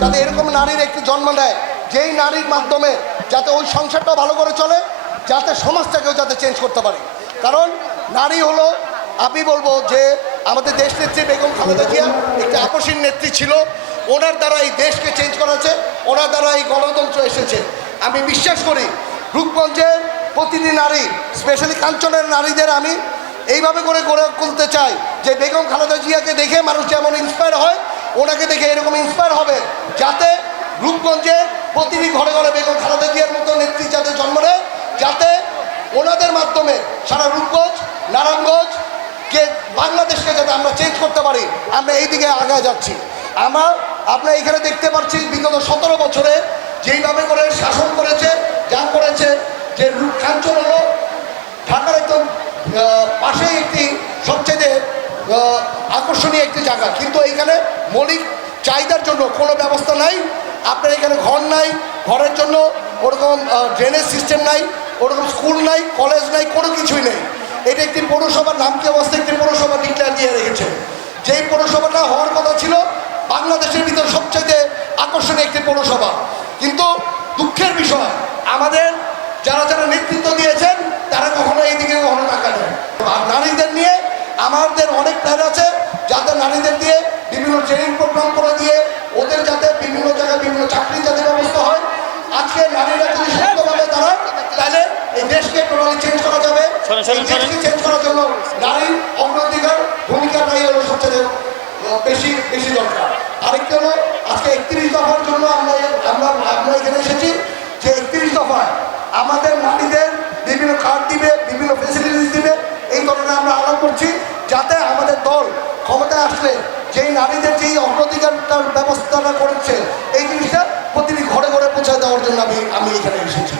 যাতে এরকম নারীর একটি জন্ম নেয়, যেই নারীর মাধ্যমে যাতে ওই সংসারটা ভালো করে চলে, যাতে সমাজটাকেও যাতে চেঞ্জ করতে পারে। কারণ নারী হলো, আমি বলবো যে আমাদের দেশ নেত্রী বেগম খালেদা জিয়া একটি আপসীন নেত্রী ছিল। ওনার দ্বারা এই দেশকে চেঞ্জ করেছে, ওনার দ্বারা এই গণতন্ত্র এসেছে। আমি বিশ্বাস করি রূপগঞ্জের প্রতিটি নারী, স্পেশালি কাঞ্চনের নারীদের আমি এইভাবে করে গড়ে তুলতে চাই যে বেগম খালেদা জিয়াকে দেখে মানুষ যেমন ইন্সপায়ার হয়, ওনাকে দেখে এরকম ইন্সপায়ার হবে, যাতে রূপগঞ্জে প্রতিটি ঘরে ঘরে বেগম খালেদা জিয়ার মতো নেত্রী যাতে জন্ম নেয়, যাতে ওনাদের মাধ্যমে সারা রূপগঞ্জ, নারায়ণগঞ্জকে, বাংলাদেশকে যাতে আমরা চেঞ্জ করতে পারি। আমরা এই দিকে আগায় যাচ্ছি। আপনারা এখানে দেখতে পাচ্ছি বিগত 17 বছরে যেইভাবে করে শাসন করেছে, যা করেছে, যে কাঞ্চন হলো ঢাকার একদম পাশেই একটি সবচেয়ে আকর্ষণীয় একটি জায়গা, কিন্তু এইখানে মৌলিক চাহিদার জন্য কোনো ব্যবস্থা নাই। আপনার এখানে ঘর নাই, ঘরের জন্য ওরকম ড্রেনেজ সিস্টেম নাই, ওরকম স্কুল নাই, কলেজ নাই, কোনো কিছুই নেই। এটা একটি পৌরসভার নামকে অবস্থা একটি পৌরসভা ডিক্লেয়ার দিয়ে রেখেছে। যেই পৌরসভাটা হওয়ার কথা ছিল বাংলাদেশের ভিতর সবচেয়ে আকর্ষণীয় একটি পৌরসভা, কিন্তু দুঃখের বিষয় আমাদের যারা যারা নেতৃত্ব দিয়েছেন তারা কখনো এইদিকে কখনো টাকা নেয়। আর নারীদের নিয়ে আমাদের অনেক প্ল্যান আছে, যাতে নারীদের দিয়ে বিভিন্ন ট্রেনিং প্রোগ্রাম করে দিয়ে ওদের যাতে বিভিন্ন জায়গায় বিভিন্ন চাকরি যাতে ব্যবস্থা হয়। আজকে নারীরা যদি সত্যভাবে দাঁড়ায় তাহলে এই দেশকে টোটালি চেঞ্জ করা যাবে। দেশকে চেঞ্জ করার জন্য নারীর অগ্রাধিকার ভূমিকাটাই হলো সবচেয়ে বেশি দরকার। আরেকটি হলো আজকে 31 দফার জন্য আমরা এখানে এসেছি, যে 31 দফায় আমাদের নারীদের বিভিন্ন কার্ড দিবে, বিভিন্ন ফেসিলিটিস দিবে, এই ধরনের আমরা আলাপ করছি, যাতে আমাদের দল ক্ষমতায় আসলে যেই নারীদের যেই অগ্রাধিকারটার ব্যবস্থাটা করেছে এই জিনিসটা প্রতিটি ঘরে ঘরে পৌঁছে দেওয়ার জন্য আমি এখানে এসেছি।